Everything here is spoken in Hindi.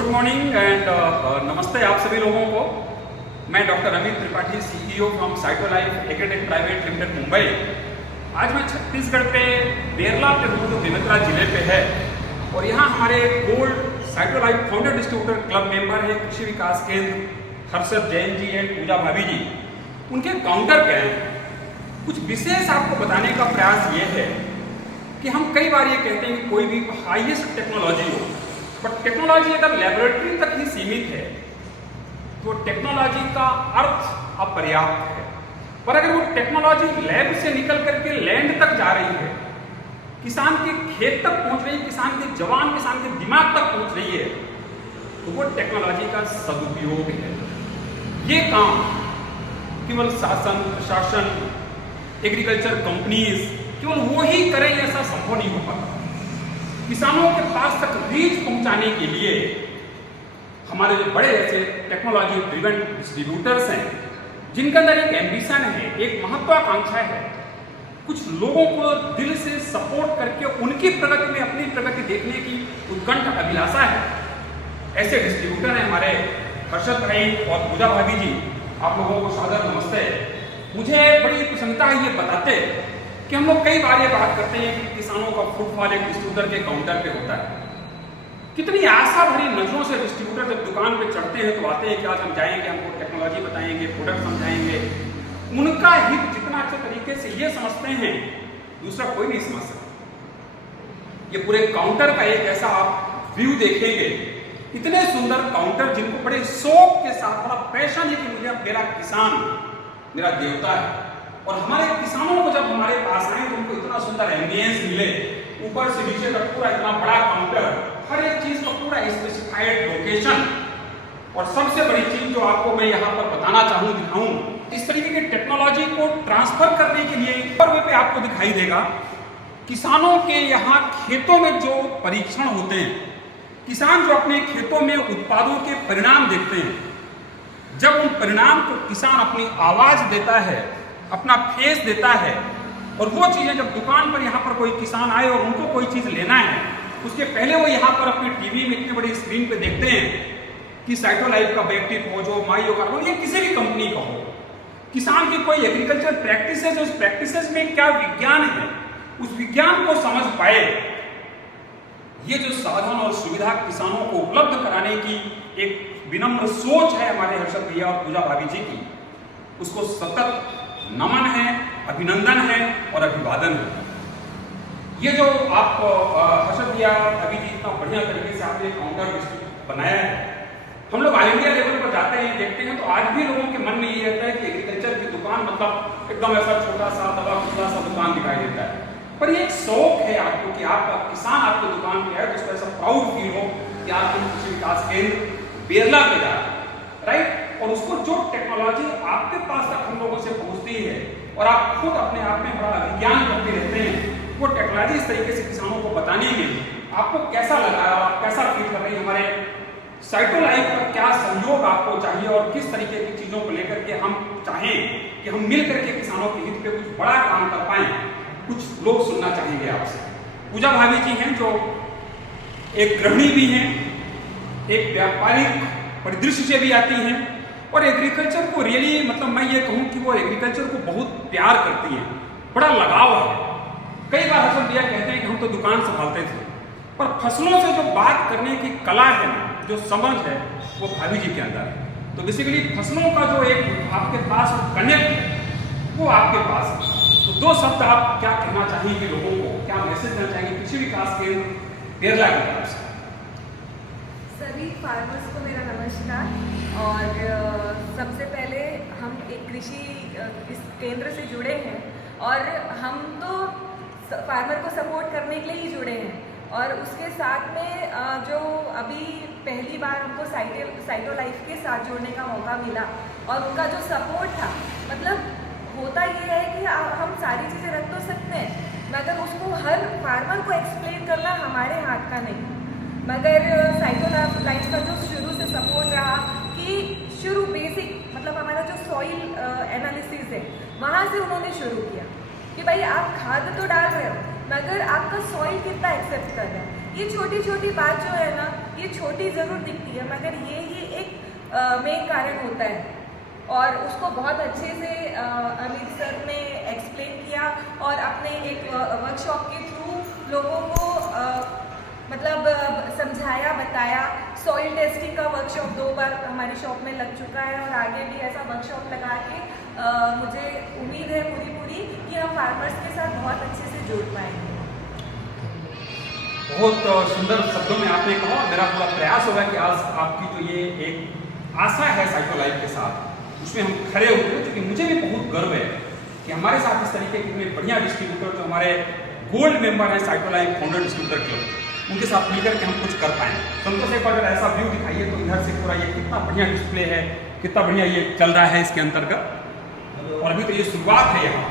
गुड मॉर्निंग एंड नमस्ते आप सभी लोगों को। मैं doctor Amit Tripathi, CEO from Cytolife agritech private limited Mumbai. आज मैं छत्तीसगढ़ के बेरला पे हूँ जो बेमेतरा जिले पे है, और यहाँ हमारे gold Cytolife founder distributor club member है कृषि विकास केंद्र हर्षद जैन जी एंड पूजा भाभी जी। उनके काउंटर पे हैं। कुछ विशेष आपको बताने का प्रयास ये है कि हम कई बार ये कहते हैं कि कोई भी हाईएस्ट टेक्नोलॉजी हो, बट टेक्नोलॉजी अगर लेबोरेटरी तक ही सीमित है तो टेक्नोलॉजी का अर्थ अपर्याप्त है। पर अगर वो टेक्नोलॉजी लैब से निकल करके लैंड तक जा रही है, किसान के खेत तक पहुंच रही है, किसान के जवान किसान के दिमाग तक पहुंच रही है, तो वो टेक्नोलॉजी का सदुपयोग है। ये काम केवल शासन, प्रशासन, एग्रीकल्चर कंपनीज केवल वो ही करें, ऐसा संभव नहीं हो पाता। किसानों के पास तक रीच पहुंचाने के लिए हमारे जो बड़े ऐसे टेक्नोलॉजी ड्रिवन डिस्ट्रीब्यूटर्स हैं, जिनके अंदर एक एम्बिशन है, एक महत्वाकांक्षा है, कुछ लोगों को दिल से सपोर्ट करके उनकी प्रगति में अपनी प्रगति देखने की उत्कंठ अभिलाषा है, ऐसे डिस्ट्रीब्यूटर हैं हमारे हर्षद भाई और पूजा भाभी जी। आप लोगों को सादर नमस्ते। मुझे बड़ी प्रसन्नता है ये बताते कि हम लोग कई बार ये बात करते हैं कि किसानों का फुटफॉल एक डिस्ट्रीब्यूटर के काउंटर पे होता है। कितनी आशा भरी नजरों से डिस्ट्रीब्यूटर जब दुकान पे चढ़ते हैं तो आते हैं कि आज हम जाएंगे, हमको टेक्नोलॉजी बताएंगे, प्रोडक्ट समझाएंगे। उनका हित जितना अच्छे तरीके से ये समझते हैं, दूसरा कोई नहीं समझ सकता। ये पूरे काउंटर का एक ऐसा आप व्यू देखेंगे, इतने सुंदर काउंटर जिनको बड़े शौक के साथ, बड़ा पैशन है कि मुझे मेरा किसान मेरा देवता है। और हमारे किसानों को जब हमारे पास आए तो उनको इतना सुंदर एम्बियंस मिले, ऊपर से नीचे तक पूरा इतना बड़ा काउंटर, हर एक चीज का पूरा स्पेसिफाइड लोकेशन, और सबसे बड़ी चीज जो आपको मैं यहाँ पर बताना चाहूँ, दिखाऊं, इस तरीके की टेक्नोलॉजी को ट्रांसफर करने के लिए ऊपर वे पे आपको दिखाई देगा किसानों के यहाँ खेतों में जो परीक्षण होते हैं, किसान जो अपने खेतों में उत्पादों के परिणाम देखते हैं, जब उन परिणाम को किसान अपनी आवाज देता है, अपना फेस देता है, और वो चीजें जब दुकान पर यहाँ पर कोई किसान आए और उनको कोई चीज लेना है, उसके पहले वो यहाँ पर अपनी टीवी में इतनी बड़ी स्क्रीन पे देखते हैं कि साइटोलाइफ का बैक्टिव हो, जो माइयो कार्बन, ये किसी भी कंपनी का हो, किसान की कोई एग्रीकल्चर प्रैक्टिसेस, उस प्रैक्टिसेस में क्या विज्ञान है, उस विज्ञान को समझ पाए। ये जो साधन और सुविधा किसानों को उपलब्ध कराने की एक विनम्र सोच है हमारे हर्षद भैया और पूजा भाभी जी की, उसको सतत नमन है, अभिनंदन है और अभिवादन है। ये जो आप हर्षद भैया भाभी जी इतना बढ़िया तरीके से आपने काउंटर बनाया है, हम लोग ऑल इंडिया लेवल पर जाते हैं, देखते हैं, तो आज भी लोगों के मन में ये रहता है कि एग्रीकल्चर की दुकान मतलब एकदम ऐसा छोटा सा दबा खुला सा दुकान दिखाई देता है। पर ये एक शौक है आपको कि आपका किसान आपकी दुकान पे है, तो उसको ऐसा प्राउड फील हो कि आपके कृषि विकास केंद्र बेरला पे जा रहा है, राइट। और उसको जो टेक्नोलॉजी आपके पास तक हम लोगों से पहुंचती है और आप खुद अपने आप में बड़ा अभिज्ञान करते रहते हैं, वो टेक्नोलॉजी इस तरीके से किसानों को बताने में आपको कैसा लगा, आप कैसा फील कर रही है, हमारे साइटोलाइफ का क्या सहयोग आपको चाहिए, और किस तरीके की चीजों को लेकर के हम चाहें कि हम मिल करके किसानों के हित पे कुछ बड़ा काम कर पाए, कुछ लोग सुनना चाहेंगे आपसे। पूजा भाभी जी हैं जो एक गृहिणी भी हैं, एक व्यापारिक परिदृश्य से भी आती हैं, और एग्रीकल्चर को रियली मतलब मैं ये कहूँ कि वो एग्रीकल्चर को बहुत प्यार करती हैं, बड़ा लगाव है। कई बार हर्षद भैया कहते हैं कि हम तो दुकान संभालते थे, पर फसलों से जो बात करने की कला है, जो समझ है, वो भाभी जी के अंदर है। तो बेसिकली फसलों का जो एक आपके पास कनेक्ट है, वो आपके पास है। तो दो शब्द आप क्या कहना चाहेंगे लोगों को, क्या मैसेज देना चाहेंगे कृषि विकास केंद्र बेरला की तरफ से? सभी फार्मर्स को मेरा नमस्कार। और सबसे पहले हम एक कृषि इस केंद्र से जुड़े हैं, और हम तो फार्मर को सपोर्ट करने के लिए ही जुड़े हैं, और उसके साथ में जो अभी पहली बार हमको साइटोलाइफ के साथ जुड़ने का मौका मिला, और उनका जो सपोर्ट था, मतलब होता ये है कि हम सारी चीज़ें रख तो सकते हैं, मगर उसको हर फार्मर को एक्सप्लेन करना हमारे हाथ का नहीं। मगर साइटोलाइफ का जो शुरू से सपोर्ट रहा कि शुरू बेसिक मतलब हमारा जो सॉइल एनालिसिस है, वहाँ से उन्होंने शुरू किया कि भाई आप खाद तो डाल रहे हो, मगर आपका सॉइल कितना एक्सेप्ट कर रहा है। ये छोटी छोटी बात जो है ना, ये छोटी ज़रूर दिखती है मगर ये ही एक मेन कारण होता है। और उसको बहुत अच्छे से अमित सर ने एक्सप्लेन किया और अपने एक वर्कशॉप के थ्रू लोगों को मतलब समझाया, बताया। सॉइल टेस्टिंग का वर्कशॉप 2 बार हमारी शॉप में लग चुका है और आगे भी ऐसा वर्कशॉप लगा के मुझे उम्मीद है पूरी कि हम फार्मर्स के साथ बहुत अच्छे से जुड़ पाएंगे। बहुत सुंदर शब्दों में आपने कहा। मेरा पूरा प्रयास होगा कि आज आपकी जो ये एक आशा है साइटोलाइफ के साथ, उसमें हम खड़े होते हैं, क्योंकि मुझे भी बहुत गर्व है कि हमारे साथ इस तरीके के इतने बढ़िया डिस्ट्रीब्यूटर जो हमारे गोल्ड मेंबर हैं साइटोलाइफ फाउंडर डिस्ट्रीब्यूटर क्लब, उनके साथ मिलकर के हम कुछ कर पाएँ। संतोष एक बार अगर ऐसा व्यू दिखाइए तो इधर से पूरा ये कितना बढ़िया डिस्प्ले है, कितना बढ़िया ये चल रहा है इसके अंतर्गत, और अभी तो ये शुरुआत है यहाँ।